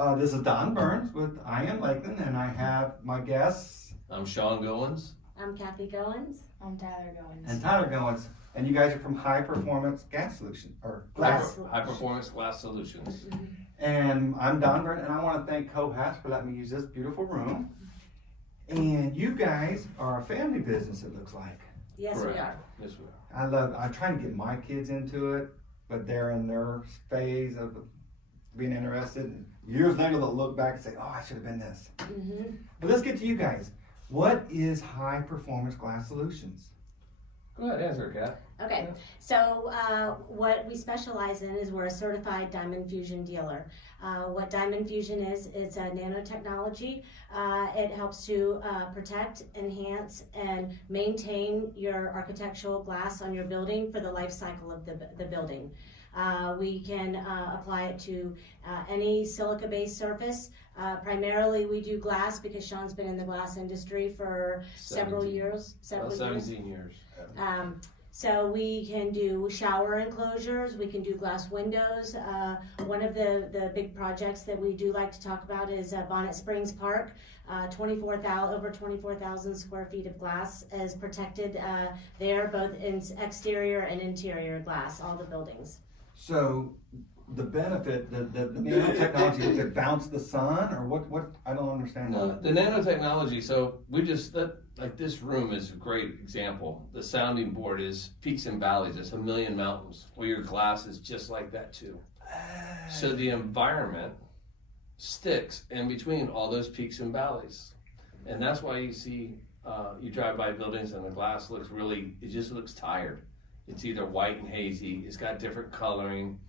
This is Don Burns with I Am Lakeland, and I have my guests. I'm Sean Goins. I'm Kathy Goins. I'm Tyler Goins. And Tyler Goins. And you guys are from High Performance Gas Solutions, or Glass. High Performance Glass Solutions. And I'm Don Burns, and I want to thank Cohas for letting me use this beautiful room. And you guys are a family business, it looks like. Yes, Correct. we are. Yes, we are. I'm trying to get my kids into it, but they're in their phase of being interested. And years later, they'll look back and say, oh, I should have been this. Mm-hmm. But let's get to you guys. What is High Performance Glass Solutions? Go ahead, answer, Kat. Okay, so what we specialize in is we're a certified diamond fusion dealer. What diamond fusion is, it's a nanotechnology. It helps to protect, enhance, and maintain your architectural glass on your building for the life cycle of the building. We can apply it to any silica-based surface. Primarily we do glass because Sean's been in the glass industry for several years. About 17 years. So we can do shower enclosures, we can do glass windows. One of the big projects that we do like to talk about is Bonnet Springs Park. Over 24,000 square feet of glass is protected there, both in exterior and interior glass, all the buildings. So the benefit, the nanotechnology, does it bounce the sun, or what? I don't understand that. The nanotechnology, so like this room is a great example. The sounding board is peaks and valleys. It's 1,000,000 mountains. Well, your glass is just like that too. So the environment sticks in between all those peaks and valleys. And that's why you see, you drive by buildings and the glass it just looks tired. It's either white and hazy. It's got different coloring.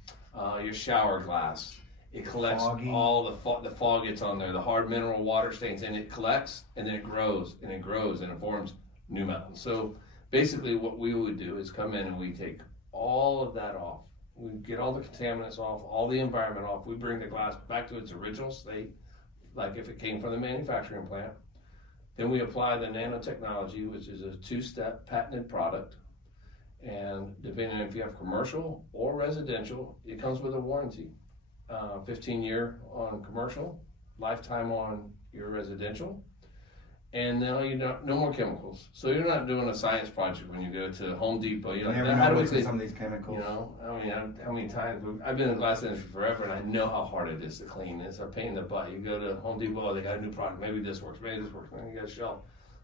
Your shower glass, it collects all the fog gets on there, the hard mineral water stains, and it collects and then it grows and it grows and it forms new mountains. So basically what we would do is come in and we take all of that off. We get all the contaminants off, all the environment off. We bring the glass back to its original state, like if it came from the manufacturing plant. Then we apply the nanotechnology, which is a 2-step patented product. And depending on if you have commercial or residential, it comes with a warranty. 15-year on commercial, lifetime on your residential. And then no more chemicals. So you're not doing a science project when you go to Home Depot. You're like, how do we clean some of these chemicals? You know, I mean, how many times I've been in the glass industry forever, and I know how hard it is to clean. It's a pain in the butt. You go to Home Depot, they got a new product. Maybe this works. Maybe this works. Maybe you got a shelf.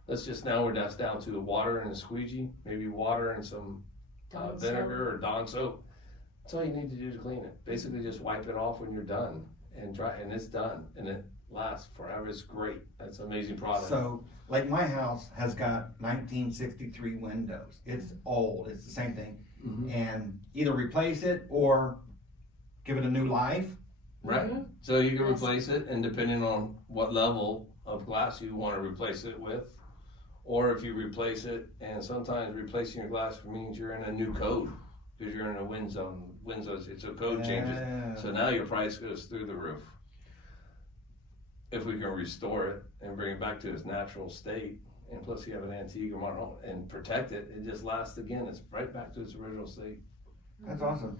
We're down to water and a squeegee, maybe water and some vinegar or Dawn soap. That's all you need to do to clean it. Basically, just wipe it off when you're done and dry, and it's done, and it lasts forever. It's great. That's an amazing product. So, like my house has got 1963 windows. It's old. It's the same thing, and either replace it or give it a new life. Right. Mm-hmm. So you can replace it, and depending on what level of glass you want to replace it with. Or if you replace it, and sometimes replacing your glass means you're in a new code because you're in a wind zone. So code changes. So now your price goes through the roof. If we can restore it and bring it back to its natural state, and plus you have an antique or modern and protect it, it just lasts again. It's right back to its original state. That's awesome.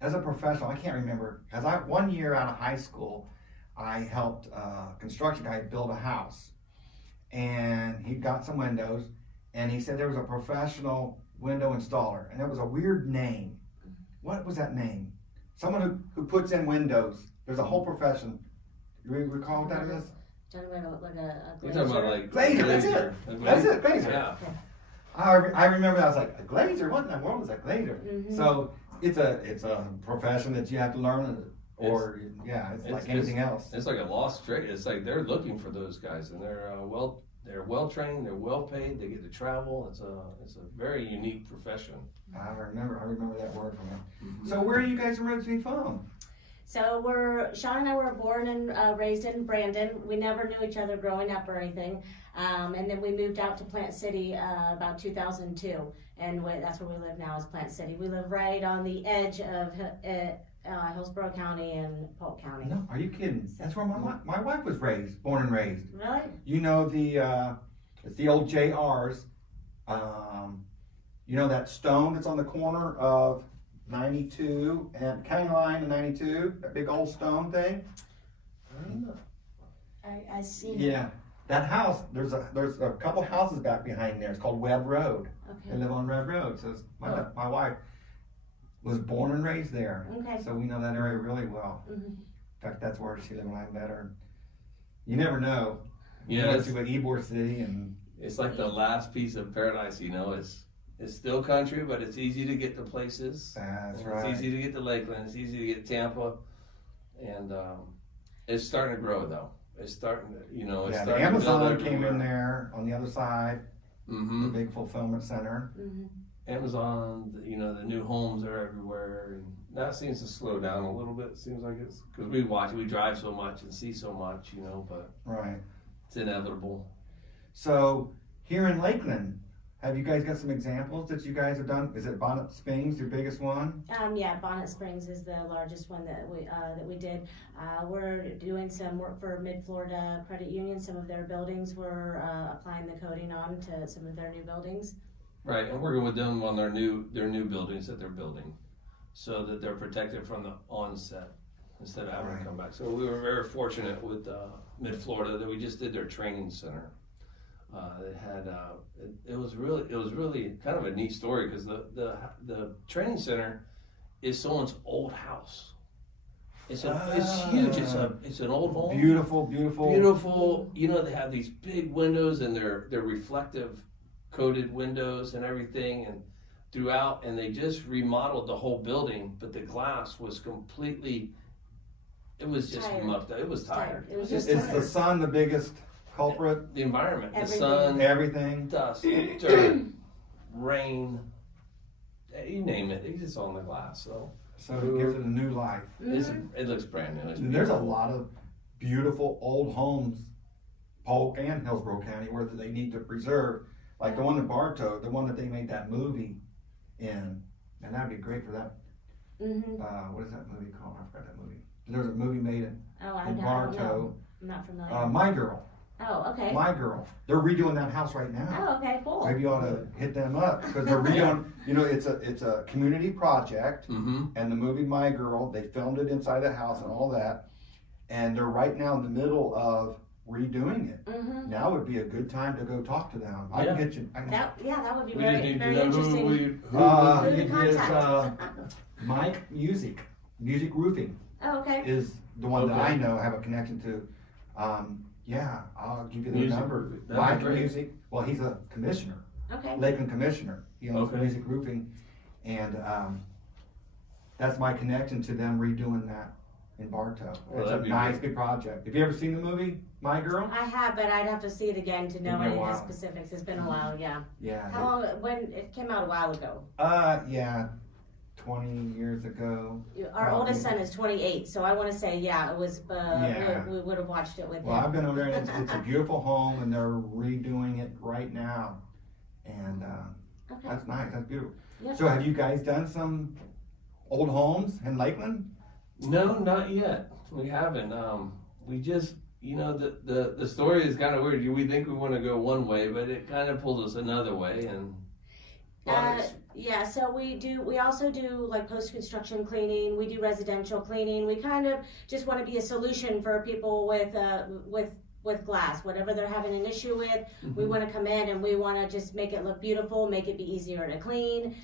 As a professional, I can't remember, because one year out of high school, I helped a construction guy build a house. And he got some windows, and he said there was a professional window installer, and it was a weird name. What was that name? Someone who puts in windows. There's a whole profession. Do you recall what that is? Like a You're talking about like glazer. That's it. That's it. Glazer. Yeah. I remember that. I was like, a glazer? What in the world is a glazer? Mm-hmm. So it's a profession that you have to learn. It's like anything else. It's like a lost trade. It's like they're looking for those guys, and they're well trained, they're well paid, they get to travel. It's a very unique profession. I remember that word from him. Mm-hmm. So where are you guys originally from? So Sean and I were born and raised in Brandon. We never knew each other growing up or anything. And then we moved out to Plant City about 2002, and that's where we live now, is Plant City. We live right on the edge of Hillsborough County and Polk County. No, are you kidding? That's where my wife was born and raised. Really? You know it's the old JRs. You know that stone that's on the corner of 92 and county line and 92, that big old stone thing. I see. Yeah, that house. There's a couple houses back behind there. It's called Webb Road. They Okay. live on Webb Road. So my wife was born and raised there. Okay. So we know that area really well. Mhm. In fact, that's where she lived when I met her. You never know. Yeah, You go it's, to Ybor City and it's like the last piece of paradise, you know. It's still country, but it's easy to get to places. that's It's right. easy to get to Lakeland. It's easy to get to Tampa, and it's starting to grow though. It's starting to, you know, it's Yeah, the starting to build Amazon came everywhere. in there on the other side, the Mm-hmm. big fulfillment center. Mhm. Amazon, you know, the new homes are everywhere, and that seems to slow down a little bit. It seems like it's because we drive so much and see so much, you know, but Right. it's inevitable. So here in Lakeland, have you guys got some examples that you guys have done? Is it Bonnet Springs, your biggest one? Yeah, Bonnet Springs is the largest one that we did. We're doing some work for Mid-Florida Credit Union. Some of their buildings, we're applying the coating on to some of their new buildings. Right, and working with them on their new buildings that they're building, so that they're protected from the onset instead of having to Right. come back. So we were very fortunate with Mid-Florida that we just did their training center. It had it was really kind of a neat story because the training center is someone's old house. It's huge. It's an old home. Beautiful. Beautiful. You know, they have these big windows and they're reflective coated windows and everything and throughout, and they just remodeled the whole building, but the glass was completely, it was just Tired. mucked up. It was tired. It was Is just the sun the biggest culprit? The environment, the Everything. sun, Everything? dust, dirt, rain, you name it. It's just on the glass. So So it gives it a new life. it looks brand new. It's And there's a lot of beautiful old homes, Polk and Hillsborough County, where they need to preserve. Like the one in Bartow, the one that they made that movie in, and that'd be great for that. Mhm. What is that movie called? I forgot that movie. There's a movie made in Oh, I don't know. Bartow. I'm not familiar. My Girl. Oh, okay. My Girl. They're redoing that house right now. Oh, okay, cool. Maybe you ought to hit them up because they're redoing. You know, it's a community project, Mm-hmm. and the movie My Girl. They filmed it inside the house and all that, and they're right now in the middle of redoing it. Mm-hmm. Now would be a good time to go talk to them. I Yeah. can get you. I can, That would be We just very, need to very know interesting. who Who it to is contact. Mike Music Roofing Oh, okay. is the one that Okay. I know have a connection to. Yeah, I'll give you the Music number. Roofing. That'd be Mike great. Music. Well, he's a commissioner. Okay. Lakeland Commissioner. He owns Okay. Music Roofing, and that's my connection to them redoing that in Bartow. Well, It's a that'd be nice, great. good project. Have you ever seen the movie My Girl? I have, but I'd have to see it again to know Been a any of the while. specifics. It's been a while, yeah. Yeah. How long? When it came out a while ago. Yeah, 20 years ago. Our oldest son is 28, so I want to say, yeah, it was. Yeah. We would have watched it with Well, him. I've been over there, and it's a beautiful home, and they're redoing it right now, and Okay. that's nice. That's beautiful. Yep. So, have you guys done some old homes in Lakeland? No, not yet. We haven't. We just, you know, the story is kind of weird. We think we want to go one way, but it kind of pulls us another way, and. Yeah, so we also do like post-construction cleaning, we do residential cleaning, we kind of just want to be a solution for people with glass, whatever they're having an issue with, we want to come in and we want to just make it look beautiful, make it be easier to clean,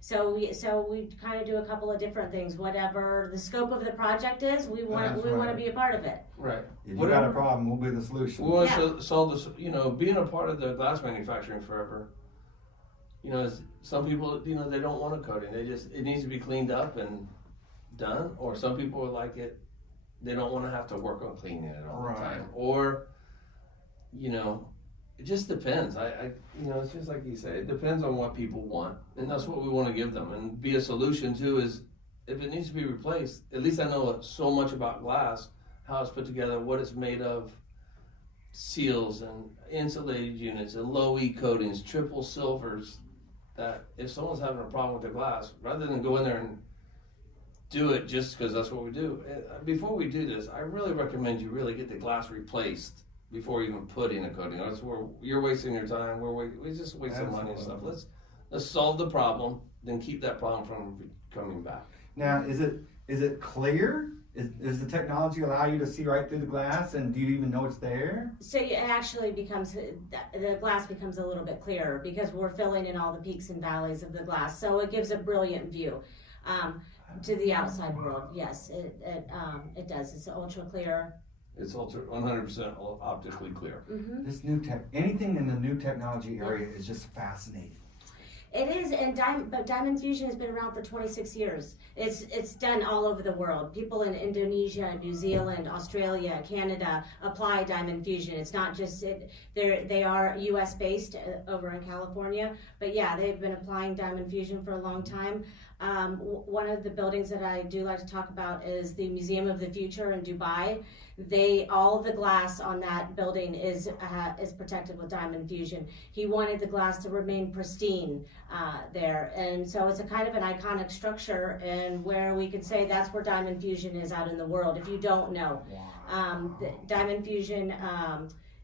so we kind of do a couple of different things, whatever the scope of the project is, we want That's to right. be a part of it. Right. If you Whatever. got a problem, we'll be the solution. We want Yeah. to solve this, you know, being a part of the glass manufacturing forever. You know, some people, you know, they don't want a coating. It needs to be cleaned up and done. Or some people are like it, they don't want to have to work on cleaning it all Right. the time. Or, you know, it just depends. You know, it's just like you say, it depends on what people want. And that's what we want to give them. And be a solution too is, if it needs to be replaced, at least I know so much about glass, how it's put together, what it's made of, seals and insulated units and low E coatings, triple silvers, that if someone's having a problem with the glass, rather than go in there and do it just because that's what we do, before we do this, I really recommend you really get the glass replaced before you even put in a coating. That's where you're wasting your time, we just wasting money and stuff. Absolutely. Let's solve the problem, then keep that problem from coming back. Now, is it clear? Is the technology allow you to see right through the glass, and do you even know it's there? So it actually becomes, the glass becomes a little bit clearer because we're filling in all the peaks and valleys of the glass. So it gives a brilliant view to the outside world. Yes, it does. It's ultra clear. It's 100% optically clear. Mm-hmm. This anything in the new technology area is just fascinating. It is, and diamond fusion has been around for 26 years. It's done all over the world. People in Indonesia, New Zealand, Australia, Canada apply diamond fusion. It's not just they are U.S. based over in California, but yeah, they've been applying diamond fusion for a long time. One of the buildings that I do like to talk about is the Museum of the Future in Dubai. All the glass on that building is protected with diamond fusion. He wanted the glass to remain pristine there, and so it's a kind of an iconic structure, and where we can say that's where diamond fusion is out in the world. If you don't know, the diamond fusion.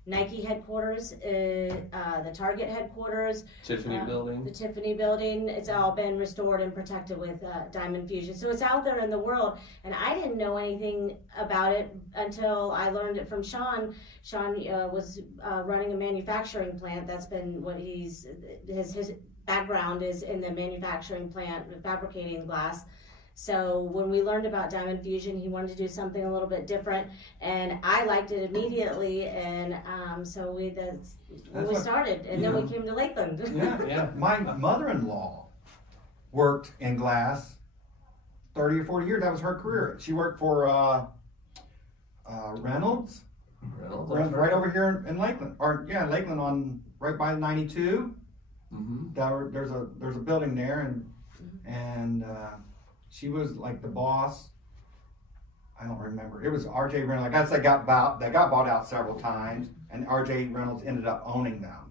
Nike headquarters, the Target headquarters, Tiffany building. The Tiffany building, it's all been restored and protected with diamond fusion. So it's out there in the world, and I didn't know anything about it until I learned it from Sean. Sean was running a manufacturing plant. That's been what his background is, in the manufacturing plant, fabricating glass. So when we learned about diamond fusion, he wanted to do something a little bit different, and I liked it immediately, and so we started, and then we came to Lakeland. Yeah. My mother-in-law worked in glass 30 or 40 years. That was her career. She worked for Reynolds right over here in Lakeland, Lakeland right by 92. Mm-hmm. There's a building there, and she was like the boss. I don't remember. It was R.J. Reynolds. I guess they got bought out several times, and R.J. Reynolds ended up owning them.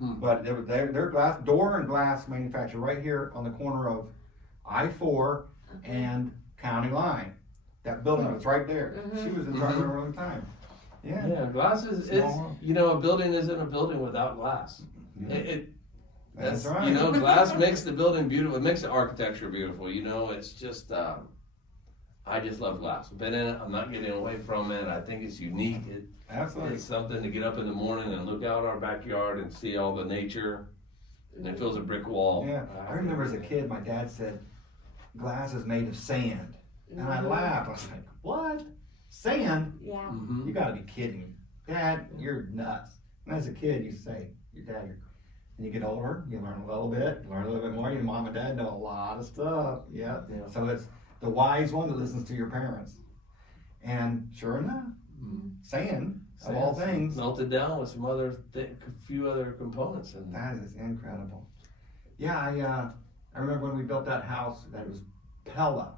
But their glass door and glass manufacturer right here on the corner of I-4 and County Line. That building was right there. She was in charge of it all the time. Yeah, glass is a building isn't a building without glass. That's right. Glass makes the building beautiful. It makes the architecture beautiful. It's just, I just love glass. I've been in it. I'm not getting away from it. I think it's unique. Absolutely. It's something to get up in the morning and look out our backyard and see all the nature. And it feels a brick wall. Yeah. I remember as a kid, my dad said, glass is made of sand. And I laughed. I was like, what? Sand? Yeah. You gotta be kidding. Dad, you're nuts. And as a kid, you say, your dad, and you get older, you learn a little bit more. Your mom and dad know a lot of stuff. Yeah. So it's the wise one that listens to your parents. And sure enough, sand of all things, melted down with some few other components. And that is incredible. Yeah, I remember when we built that house that it was Pella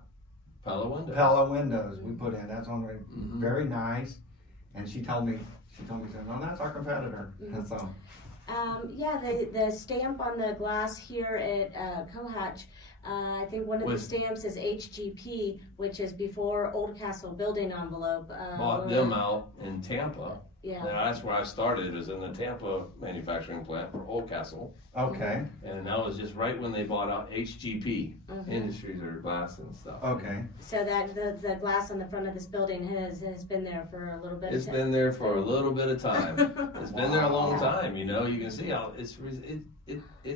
windows we put in. That's on there. Very nice. And she told me, no, that's our competitor. And so. The stamp on the glass here at Cohatch, I think one of the stamps is HGP, which is before Old Castle building envelope. Bought them out in Tampa. Yeah. That's where I started, is in the Tampa manufacturing plant for Old Castle. Okay. And that was just right when they bought out HGP, Industries or Glass and stuff. Okay. So that the glass on the front of this building has been there for a little bit. It's been there for a little bit of time. It's been there a long time. You can see how it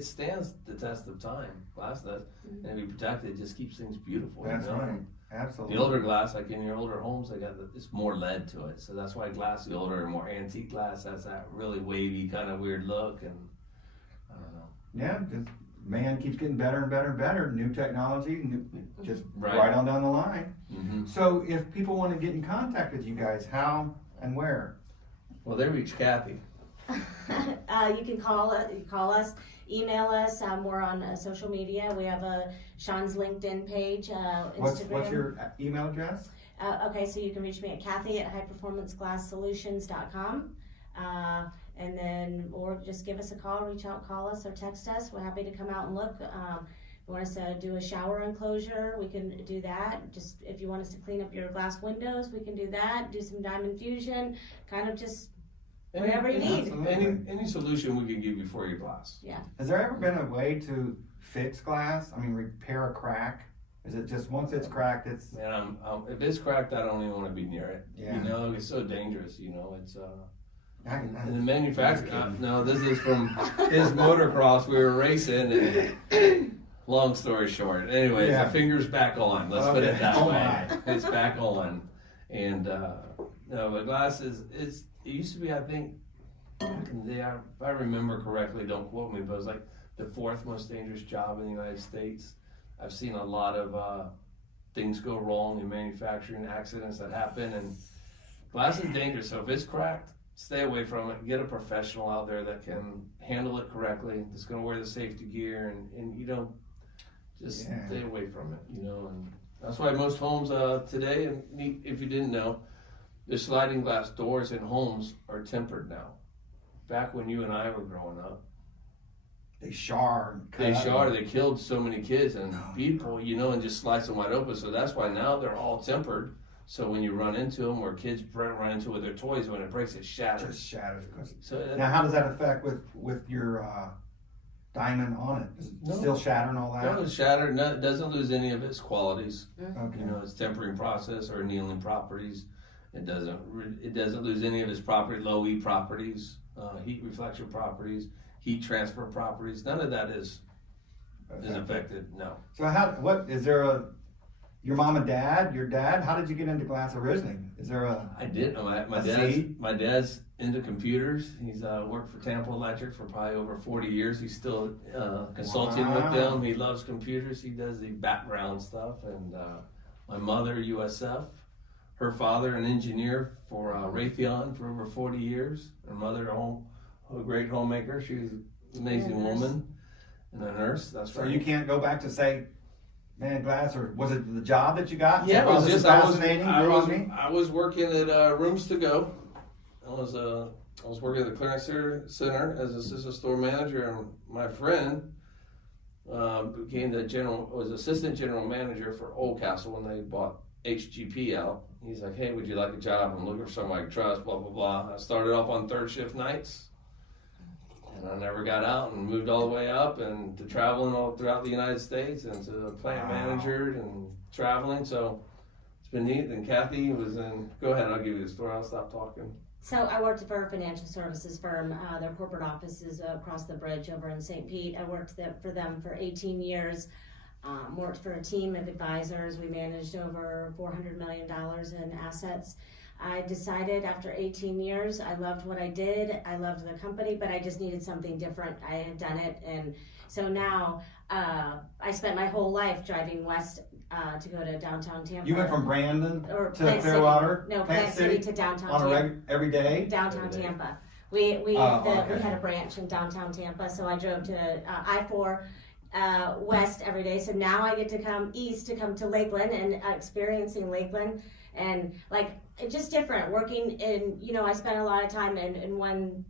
stands the test of time. Glass does, and if you protect it, just keeps things beautiful. That's right. Absolutely. The older glass, like in your older homes, it's more lead to it. So that's why glass, the older, more antique glass, has that really wavy kind of weird look. And I don't know. Yeah, just man keeps getting better and better and better. New technology, just right on down the line. So if people want to get in contact with you guys, how and where? Well, they reach Kathy. You can call us, email us. We're on social media. We have Sean's LinkedIn page, Instagram. What's your email address? Okay, so you can reach me at Kathy@highperformanceglasssolutions.com. And then, or just give us a call, reach out, call us, or text us. We're happy to come out and look. If you want us to do a shower enclosure, we can do that. Just if you want us to clean up your glass windows, we can do that. Do some diamond fusion, kind of just whatever you need. Any solution we can give you for your glass. Yeah. Has there ever been a way to fix glass? I mean, repair a crack? Is it just once it's cracked, it's Man, if it's cracked, I don't even want to be near it. Yeah. You know, it's so dangerous. You know, it's I and the manufacturer. No, this is from his motocross. We were racing, and long story short. Anyways, Yeah. the finger's back on. Let's put it that Oh way. my. It's back on, and no, but glasses. It used to be, I think, back in the day, if I remember correctly, don't quote me, but it was like the 4th most dangerous job in the United States. I've seen a lot of things go wrong in manufacturing, accidents that happen, and glass is dangerous. So if it's cracked, stay away from it. Get a professional out there that can handle it correctly, that's going to wear the safety gear, and you know, just stay away from it, you know. And that's why most homes today, and if you didn't know, the sliding glass doors in homes are tempered now. Back when you and I were growing up, they shard. and cut. they killed so many kids and people, you know, and just slice them wide open. So that's why now they're all tempered. So when you run into them, or kids run into with their toys, when it breaks, it shatters. Just shatters. So Now, how does that affect with your diamond on it? Does it still shatter and all that? no, it's shattered. No, it doesn't lose any of its qualities. Okay. You know, its tempering process or annealing properties. It doesn't lose any of its low E properties, heat reflection properties, heat transfer properties. None of that is affected. No. So what is there your mom and dad, your dad? How did you get into glass originally? Is there I did. My dad's into computers. He's worked for Tampa Electric for probably over 40 years. He's still consulting with them. He loves computers. He does the background stuff. And my mother, USF. Her father, an engineer for Raytheon for over 40 years. Her mother, a great homemaker. She was an amazing woman and a nurse. That's right. So you can't go back to say, man, glass, or was it the job that you got? Yeah, it was just fascinating. I was working at Rooms to Go. I was working at the Clearance Center as assistant store manager, and my friend became was assistant general manager for Oldcastle when they bought HGP out. He's like, hey, would you like a job? I'm looking for somebody I trust, blah, blah, blah. I started off on 3rd shift nights, and I never got out and moved all the way up and to traveling all throughout the United States and to plant manager and traveling. So it's been neat. And Kathy was go ahead, I'll give you the story. I'll stop talking. So I worked for a financial services firm. Their corporate office is across the bridge over in St. Pete. I worked for them for 18 years. Worked for a team of advisors. We managed over $400 million in assets. I decided after 18 years, I loved what I did. I loved the company, but I just needed something different. I had done it. And so now I spent my whole life driving west to go to downtown Tampa. You went from Brandon or to Plant Clearwater? City. No, Plant City to downtown Tampa. Every day? Downtown Every day. Tampa. We okay. had a branch in downtown Tampa, so I drove to I-4 west every day. So now I get to come east to come to Lakeland and experiencing Lakeland, and like it's just different working in, you know, I spent a lot of time in one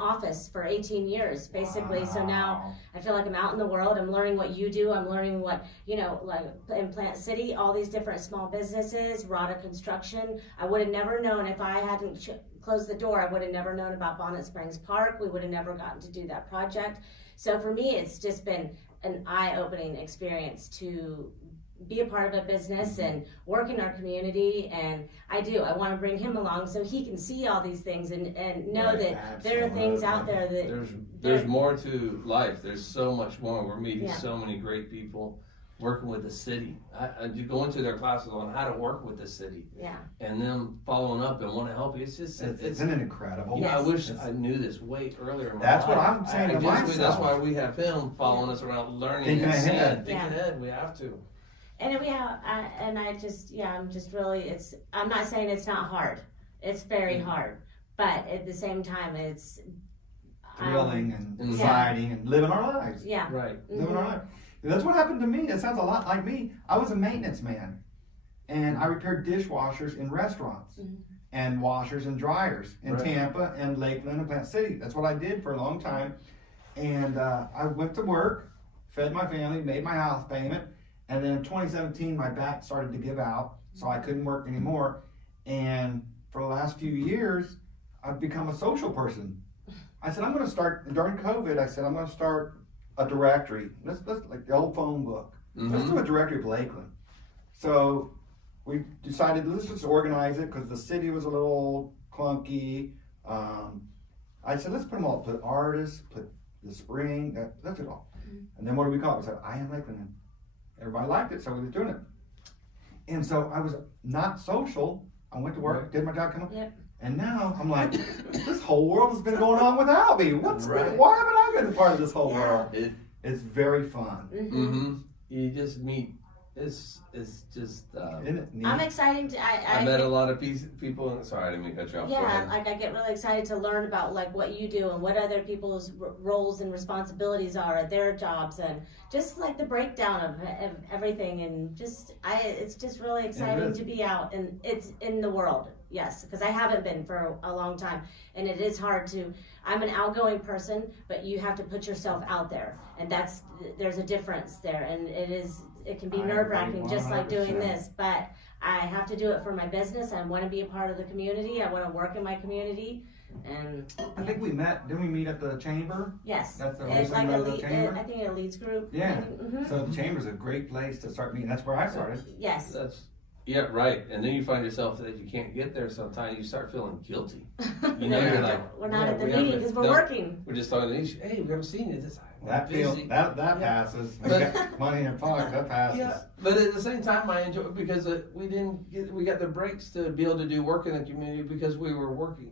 office for 18 years basically. Wow. So now I feel like I'm out in the world. I'm learning what you do. I'm learning what, you know, like in Plant City, all these different small businesses, Rada Construction. I would have never known if I hadn't closed the door. I would have never known about Bonnet Springs Park. We would have never gotten to do that project. So for me, it's just been an eye-opening experience to be a part of a business and work in our community. And I want to bring him along so he can see all these things and know Right, that there are things out there that there's more to life. There's so much more. We're meeting so many great people, working with the city. You go into their classes on how to work with the city. Yeah. And them following up and want to help you. It's just Isn't it incredible? I wish I knew this way earlier in my That's life. what I'm saying to myself. That's why we have him following us around, learning Thinking and ahead. seeing. Think ahead. We have to. And we have, I'm just really, I'm not saying it's not hard. It's very hard. But at the same time, it's Thrilling and exciting and living our lives. Yeah. Right. Living our life. That's what happened to me. That sounds a lot like me. I was a maintenance man, and I repaired dishwashers in restaurants and washers and dryers in Tampa and Lakeland and Plant City. That's what I did for a long time. And I went to work, fed my family, made my house payment. And then in 2017, my back started to give out, so I couldn't work anymore. And for the last few years, I've become a social person. I said, I'm going to start, during COVID, I said, I'm going to start a directory. Let's like the old phone book. let's do a directory of Lakeland. So we decided, let's just organize it, because the city was a little clunky. I said, let's put them all, put artists, put the spring, that's it all. And then what do we call it? We said, I Am Lakeland. And everybody liked it, so we were doing it. And so I was not social. I went to work, did my job, come on. And now I'm like, this whole world has been going on without me. Why haven't I been a part of this whole world? It's very fun. You just meet. It's just. Isn't it neat? I'm excited to. I met a lot of people. And, sorry, I didn't mean to cut you off. Yeah, like I get really excited to learn about like what you do and what other people's roles and responsibilities are at their jobs, and just like the breakdown of everything, and it's just really exciting to be out, and it's in the world. Yes, because I haven't been for a long time, and it is hard to. I'm an outgoing person, but you have to put yourself out there, and there's a difference there, and it can be nerve-wracking, just like doing this. But I have to do it for my business. I want to be a part of the community. I want to work in my community, and I think we met. Didn't we meet at the chamber? Yes, That's the it's like the chamber. I think a leads group. Yeah. So the chamber's a great place to start meeting. That's where I started. Yes. Yeah, right. And then you find yourself that you can't get there sometimes. You start feeling guilty. You know, you're like, we're not at the meeting because we're working. We're just talking to each. Hey, we haven't seen you. That passes. We got money in pocket. That passes. Yeah, but at the same time, I enjoy it because we got the breaks to be able to do work in the community because we were working,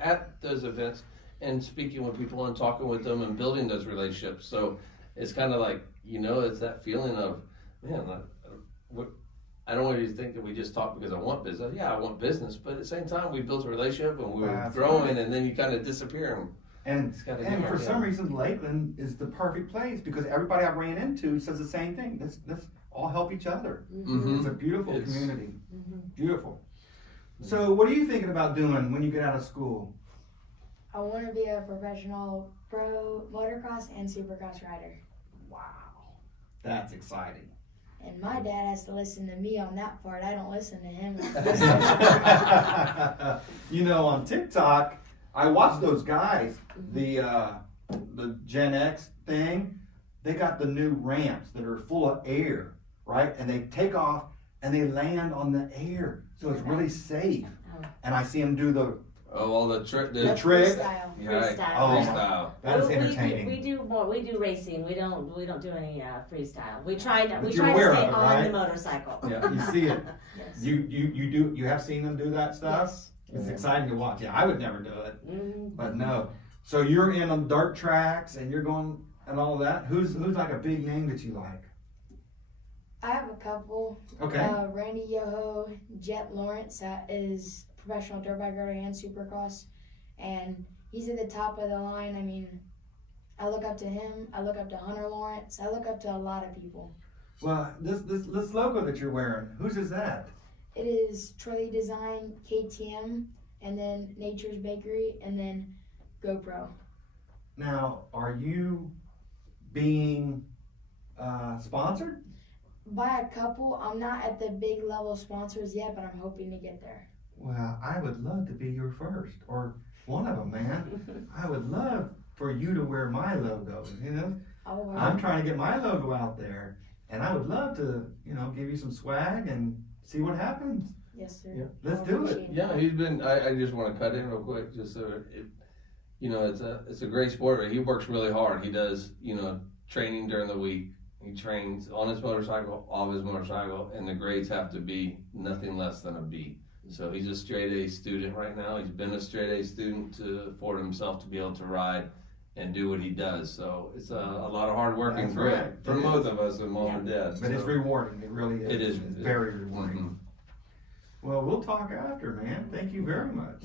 at those events and speaking with people and talking with them and building those relationships. So it's kind of like, it's that feeling of, man, I don't want you to think that we just talk because I want business. Yeah, I want business, but at the same time, we built a relationship and we were growing, and then you kind of disappear. And for some reason, Lakeland is the perfect place because everybody I ran into says the same thing. Let's all help each other. It's a beautiful community. Beautiful. So what are you thinking about doing when you get out of school? I want to be a professional pro motocross and supercross rider. Wow. That's exciting. And my dad has to listen to me on that part. I don't listen to him. On TikTok, I watch those guys, the Gen X thing. They got the new ramps that are full of air, right? And they take off and they land on the air, so it's really safe. And I see them do the trick. Freestyle. Freestyle. That is entertaining. We do racing. We don't do any freestyle. We try to stay right? on the motorcycle. Yeah, you see it. Yes. You have seen them do that stuff? Yes. It's exciting to watch. Yeah, I would never do it. But no. So you're in on dirt tracks and you're going and all of that. Who's like a big name that you like? I have a couple. Okay. Randy Yoho, Jet Lawrence is professional dirt bike rider and supercross, and he's at the top of the line. I mean, I look up to him. I look up to Hunter Lawrence. I look up to a lot of people. Well, this logo that you're wearing, whose is that? It is Trolley Design, KTM, and then Nature's Bakery, and then GoPro. Now, are you being sponsored? By a couple. I'm not at the big level sponsors yet, but I'm hoping to get there. Well, I would love to be your first, or one of them, man. I would love for you to wear my logo, I'm trying to get my logo out there, and I would love to, give you some swag and see what happens. Yes, sir. Yeah. Let's do it. Yeah, he's been, I just want to cut in real quick, just so it's a great sport, but he works really hard. He does, training during the week. He trains on his motorcycle, off his motorcycle, and the grades have to be nothing less than a B. So he's a straight A student right now. He's been a straight A student to afford himself to be able to ride and do what he does. So it's a lot of hard work and grit for both of us and mom and dad. But it's rewarding. It really is. It is. It's very rewarding. Well, we'll talk after, man. Thank you very much.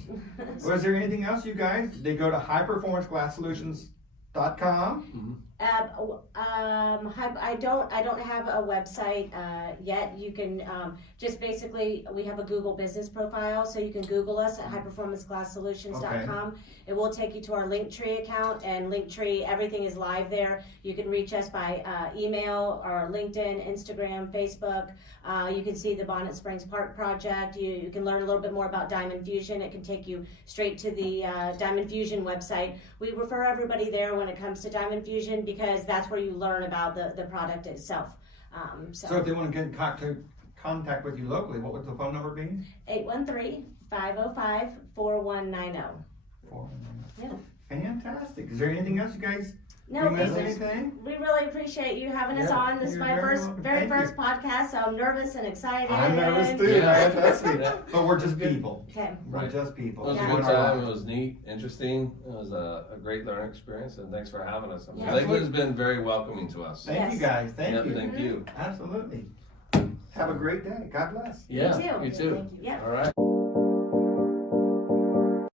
Was there anything else, you guys? They go to highperformanceglasssolutions.com. I don't have a website yet. You can just basically, we have a Google business profile, so you can Google us at highperformanceglasssolutions.com. Okay. It will take you to our Linktree account, and Linktree, everything is live there. You can reach us by email or LinkedIn, Instagram, Facebook. You can see the Bonnet Springs Park project. You can learn a little bit more about Diamond Fusion. It can take you straight to the Diamond Fusion website. We refer everybody there when it comes to Diamond Fusion because that's where you learn about the product itself. So if they want to get in contact with you locally, what would the phone number be? 813-505-4190. Yeah. Fantastic. Is there anything else you guys? No, we missed anything? we really appreciate you having us Yeah, on. This is you're my very very welcome. Thank podcast, so I'm nervous and excited. I'm nervous too. Yeah. Man. That's it. But we're just people. Okay. We're Right. just people. It was Yeah. a good Doing our time. life. It was neat, interesting. It was a great learning experience, and thanks for having us. I mean, Yeah. Lakeland's been very welcoming to us. Thank you Yes. guys. Thank Yeah, you. Thank you. Absolutely. Have a great day. God bless. Yeah, too. you too. Thank you. Yeah. All right.